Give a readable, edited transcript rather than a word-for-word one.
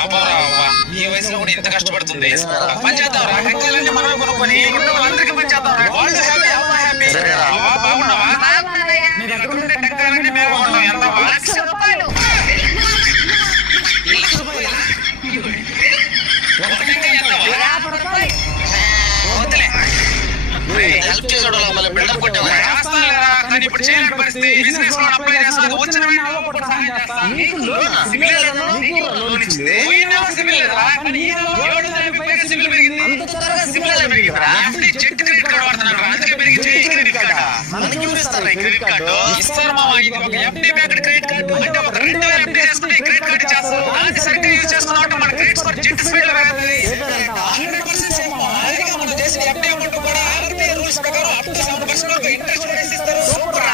ఈ వయసులో కూడా ఇంత కష్టపడుతుంది. పంచేద్దాంరా, టెంకాయలన్నీ మనమే కొనుక్కొని అందరికి పంచేద్దాంరా. వాళ్ళు హ్యాపీ, అమ్మ హ్యాపీ. బాగున్నావా? నీ దగ్గర ఉండే టెంకాయలన్నీ మేము కొన్నాం. ఎంత ₹1,00,000? ఒక టెంకాయ హెల్ప్ చేసాడు మళ్ళీ బిల్డప్ కొట్టావు. కానీ ఇప్పుడు చేయలేని పరిస్థితి. బిజినెస్ లో అప్లై చేస్తాను, వచ్చిన చెట్టు క్రెడిట్ కార్డు వాడుతున్నాడు, అందుకే పెరిగింది క్రెడిట్ కార్డు. క్రెడిట్ కార్డు ఇస్తారు మామ. ఇది ఒక FD బ్యాక్డ్ క్రెడిట్ కార్డు. అంటే ఒక 2,000 FD చేసుకుంటే క్రెడిట్ కార్డు చేస్తారు. దాన్ని సరిగ్గా యూజ్ చేసుకున్నాం మన క్రెడిట్ స్కోర్ జెట్ స్పీడ్ లో పెరుగుతుంది. చేసిన FD అమౌంట్ కూడా RBI రూల్స్ ప్రకారం అప్ టు 7% ఇంట్రెస్ట్ కూడా ఇస్తారు. సూపర్.